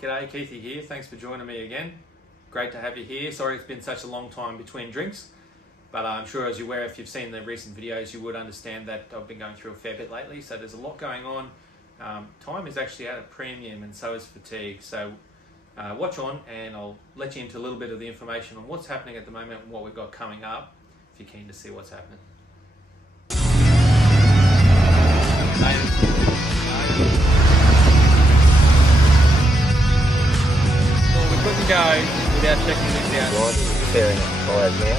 G'day, Keithy here. Thanks for joining me again. Great to have you here. Sorry it's been such a long time between drinks, but I'm sure as you're aware, if you've seen the recent videos, you would understand that I've been going through a fair bit lately, so there's a lot going on. Time is actually at a premium and so is fatigue. So watch on and I'll let you into a little bit of the information on what's happening at the moment and what we've got coming up, if you're keen to see what's happening. Well, we couldn't go without checking this out. Right, tearing up tyres now.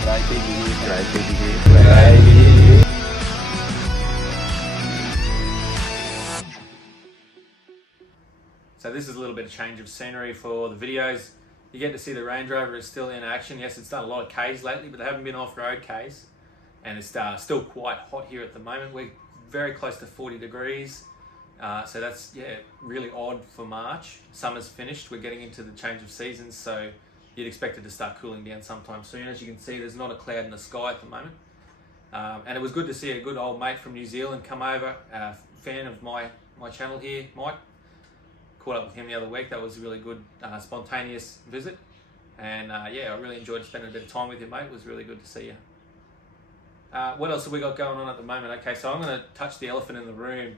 G'day, Keithy here. G'day, Keithy here. G'day, Keithy here. So this is a little bit of change of scenery for the videos. You get to see the Range Rover is still in action. Yes, it's done a lot of Ks lately, but they haven't been off-road Ks. And it's still quite hot here at the moment. We're very close to 40 degrees. So that's, really odd for March. Summer's finished. We're getting into the change of seasons. So you'd expect it to start cooling down sometime soon. As you can see, there's not a cloud in the sky at the moment. And it was good to see a good old mate from New Zealand come over, a fan of my channel here, Mike. Caught up with him the other week. That was a really good, spontaneous visit. And I really enjoyed spending a bit of time with you, mate. It was really good to see you. What else have we got going on at the moment? Okay, so I'm going to touch the elephant in the room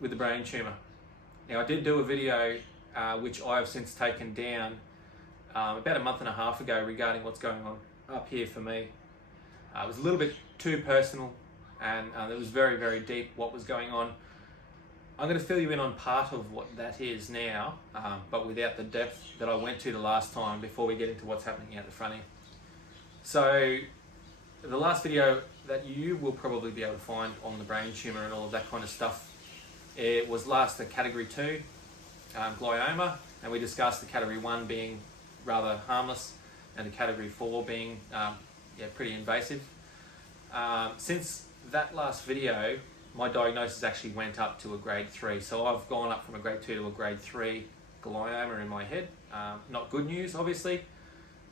with the brain tumour. Now, I did do a video which I have since taken down about a month and a half ago regarding what's going on up here for me. It was a little bit too personal and it was very, very deep what was going on. I'm going to fill you in on part of what that is now, but without the depth that I went to the last time before we get into what's happening out the front here. So, the last video that you will probably be able to find on the brain tumour and all of that kind of stuff, it was last a category 2 glioma, and we discussed the category 1 being rather harmless and the category 4 being pretty invasive. Since that last video, my diagnosis actually went up to a grade 3. So I've gone up from a grade 2 to a grade 3 glioma in my head. Not good news, obviously.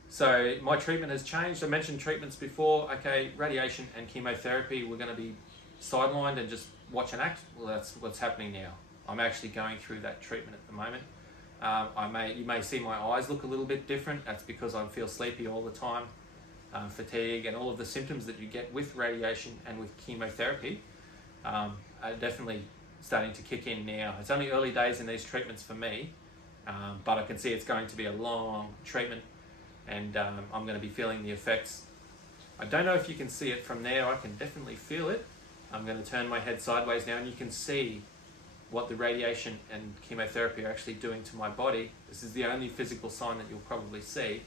So my treatment has changed. I mentioned treatments before. Okay, radiation and chemotherapy, we're going to be sidelined and just watch and act. Well, that's what's happening now. I'm actually going through that treatment at the moment. You may see my eyes look a little bit different. That's because I feel sleepy all the time. Fatigue and all of the symptoms that you get with radiation and with chemotherapy are definitely starting to kick in now. It's only early days in these treatments for me, but I can see it's going to be a long treatment. And I'm going to be feeling the effects. I don't know if you can see it from there. I can definitely feel it. I'm going to turn my head sideways now and you can see what the radiation and chemotherapy are actually doing to my body. This is the only physical sign that you'll probably see,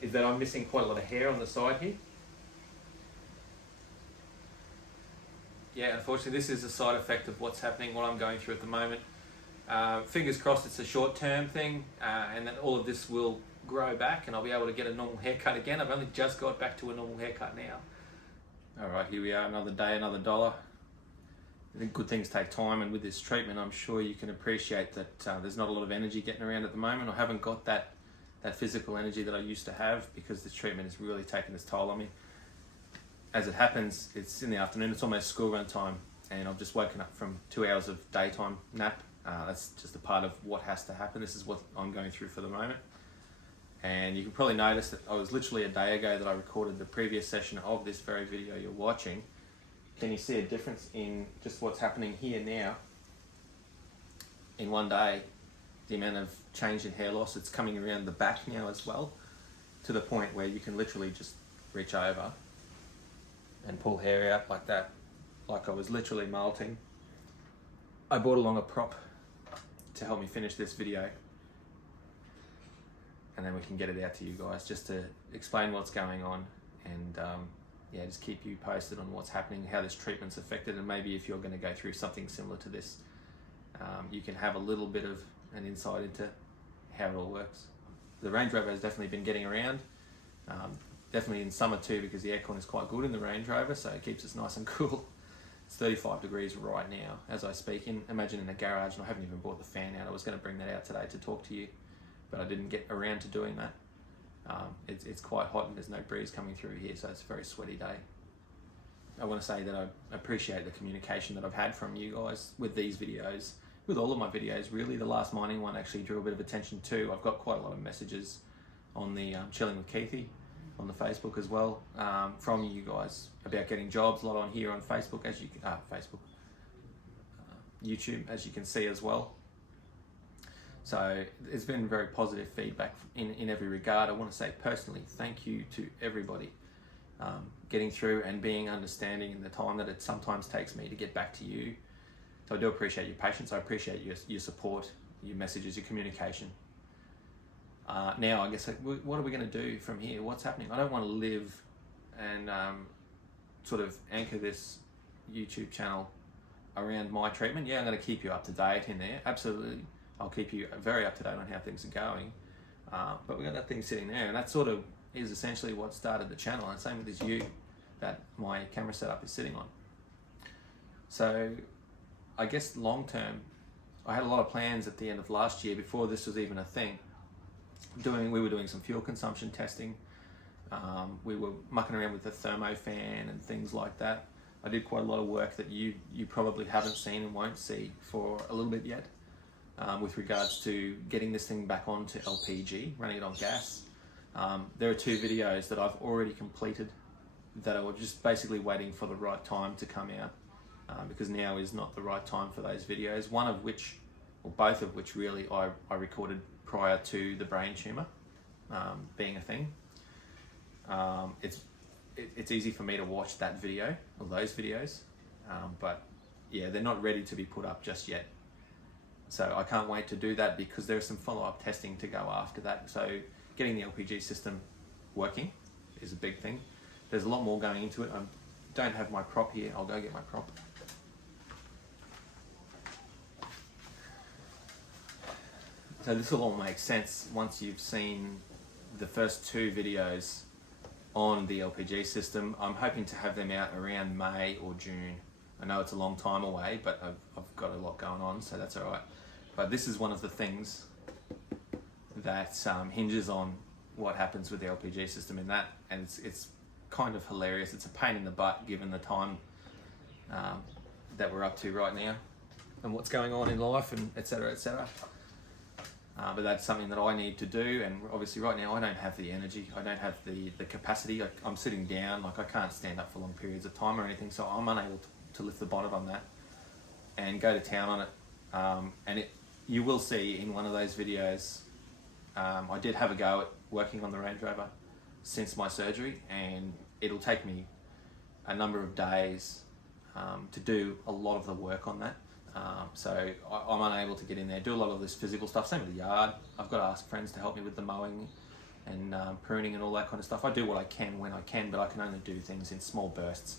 is that I'm missing quite a lot of hair on the side here. Yeah, unfortunately this is a side effect of what's happening, what I'm going through at the moment. Fingers crossed it's a short-term thing and that all of this will grow back and I'll be able to get a normal haircut again. I've only just got back to a normal haircut now. Alright, here we are, another day, another dollar. I think good things take time, and with this treatment I'm sure you can appreciate that there's not a lot of energy getting around at the moment. I haven't got that physical energy that I used to have because this treatment is really taking its toll on me. As it happens, it's in the afternoon, it's almost school run time, and I've just woken up from 2 hours of daytime nap. That's just a part of what has to happen. This is what I'm going through for the moment. And you can probably notice that I was literally a day ago that I recorded the previous session of this very video you're watching. Can you see a difference in just what's happening here now? In one day, the amount of change in hair loss, it's coming around the back now as well, to the point where you can literally just reach over and pull hair out like that, like I was literally molting. I brought along a prop to help me finish this video, and then we can get it out to you guys just to explain what's going on and just keep you posted on what's happening, how this treatment's affected, and maybe if you're going to go through something similar to this, you can have a little bit of an insight into how it all works. The Range Rover has definitely been getting around, definitely in summer too, because the aircon is quite good in the Range Rover, so it keeps us nice and cool. It's 35 degrees right now as I speak. Imagine in a garage, and I haven't even brought the fan out. I was going to bring that out today to talk to you, but I didn't get around to doing that. It's quite hot and there's no breeze coming through here, so it's a very sweaty day. I want to say that I appreciate the communication that I've had from you guys with these videos, with all of my videos really. The last mining one actually drew a bit of attention too. I've got quite a lot of messages on the Chilling with Keithy on the Facebook as well, from you guys about getting jobs. A lot on here on Facebook, as you YouTube, as you can see as well. So it's been very positive feedback in every regard. I want to say personally thank you to everybody getting through and being understanding in the time that it sometimes takes me to get back to you. So I do appreciate your patience. I appreciate your support, your messages, your communication. Now, I guess, what are we going to do from here? What's happening? I don't want to live and sort of anchor this YouTube channel around my treatment. Yeah, I'm going to keep you up to date in there. Absolutely. I'll keep you very up to date on how things are going. But we've got that thing sitting there, and that sort of is essentially what started the channel, and same with this U that my camera setup is sitting on. So I guess long term, I had a lot of plans at the end of last year before this was even a thing. We were doing some fuel consumption testing. We were mucking around with the thermo fan and things like that. I did quite a lot of work that you probably haven't seen and won't see for a little bit yet, with regards to getting this thing back onto LPG, running it on gas. There are 2 videos that I've already completed that I was just basically waiting for the right time to come out, because now is not the right time for those videos. One of which, or both of which really, I recorded prior to the brain tumour being a thing. It's easy for me to watch that video, or those videos, but yeah, they're not ready to be put up just yet. So I can't wait to do that, because there's some follow-up testing to go after that. So getting the LPG system working is a big thing. There's a lot more going into it. I don't have my prop here. I'll go get my prop. So this will all make sense once you've seen the first 2 videos on the LPG system. I'm hoping to have them out around May or June. I know it's a long time away, but I've got a lot going on, so that's all right. But this is one of the things that hinges on what happens with the LPG system in that, and it's kind of hilarious. It's a pain in the butt given the time that we're up to right now and what's going on in life, and etc. etc. But that's something that I need to do, and obviously right now I don't have the energy, I don't have the capacity. I'm sitting down, like I can't stand up for long periods of time or anything, so I'm unable to lift the bonnet on that and go to town on it. And you will see in one of those videos, I did have a go at working on the Range Rover since my surgery, and it'll take me a number of days to do a lot of the work on that. So I'm unable to get in there, do a lot of this physical stuff. Same with the yard. I've got to ask friends to help me with the mowing and pruning and all that kind of stuff. I do what I can when I can, but I can only do things in small bursts.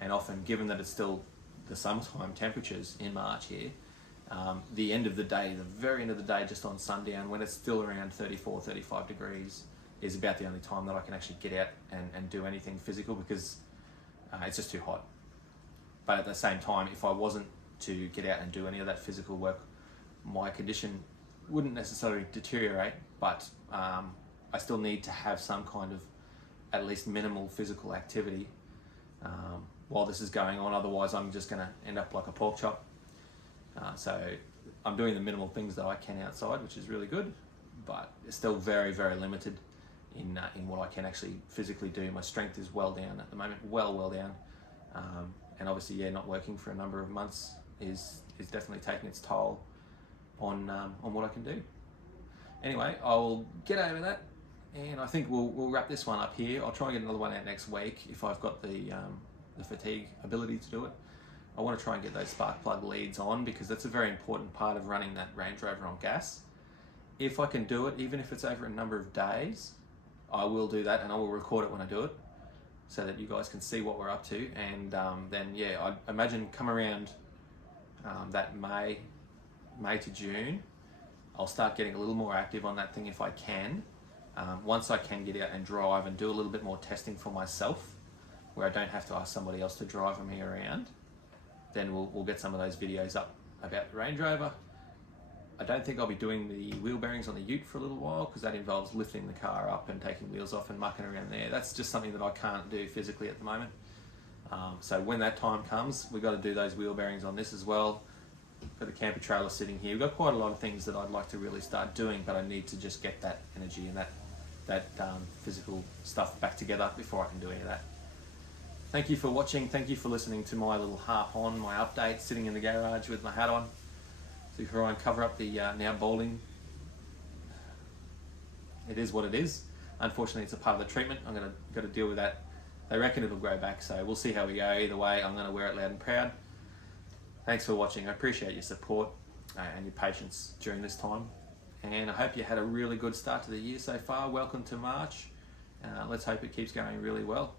And often, given that it's still the summertime temperatures in March here, the end of the day, the very end of the day, just on sundown, when it's still around 34, 35 degrees, is about the only time that I can actually get out and do anything physical, because it's just too hot. But at the same time, if I wasn't to get out and do any of that physical work, my condition wouldn't necessarily deteriorate, but I still need to have some kind of at least minimal physical activity while this is going on. Otherwise I'm just going to end up like a pork chop. So I'm doing the minimal things that I can outside, which is really good, but it's still very, very limited in what I can actually physically do. My strength is well down at the moment, well down. And obviously, yeah, not working for a number of months is definitely taking its toll on what I can do. Anyway, I'll get over that, and I think we'll wrap this one up here. I'll try and get another one out next week if I've got the fatigue ability to do it. I want to try and get those spark plug leads on, because that's a very important part of running that Range Rover on gas. If I can do it, even if it's over a number of days, I will do that, and I will record it when I do it, so that you guys can see what we're up to. And then, yeah, I imagine come around that May to June, I'll start getting a little more active on that thing if I can. Once I can get out and drive and do a little bit more testing for myself, where I don't have to ask somebody else to drive me around, then we'll get some of those videos up about the Range Rover. I don't think I'll be doing the wheel bearings on the ute for a little while, because that involves lifting the car up and taking wheels off and mucking around there. That's just something that I can't do physically at the moment. So when that time comes, we've got to do those wheel bearings on this as well. Got the camper trailer sitting here. We've got quite a lot of things that I'd like to really start doing, but I need to just get that energy and that physical stuff back together before I can do any of that. Thank you for watching. Thank you for listening to my little harp on, my update, sitting in the garage with my hat on to try and cover up the now balding. It is what it is. Unfortunately, it's a part of the treatment. I'm got to deal with that. They reckon it'll grow back, so we'll see how we go. Either way, I'm going to wear it loud and proud. Thanks for watching. I appreciate your support and your patience during this time. And I hope you had a really good start to the year so far. Welcome to March. Let's hope it keeps going really well.